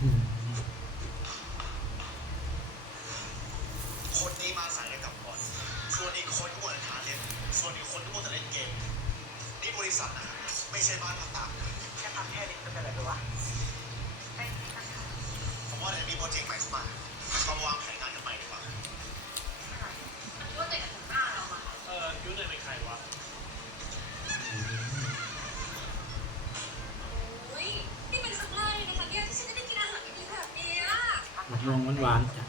คนนี้มาสายแล้วกลับก่อนส่วนอีกคนก็หมดทานเล่นส่วนอีกคนก็หมดแต่เล่นเกมนี่บริษัทนะไม่ใช่บ้านพักตากแค่ทำแค่นี้จะเป็นอะไรไปวะผมว่าเดี๋ยวมีโปรเจกต์ใหม่เข้ามาเราวางแผนงานกันใหม่ดีกว่าโปรเจกต์ของหน้าเราอะยูเนี่ยเป็นใครวะโอ้ยนี่เป็นครั้งแรกเลยนะคะเนี่ยที่ฉันจะได้กินอาหารดีๆแบบนี้ลงหวานๆ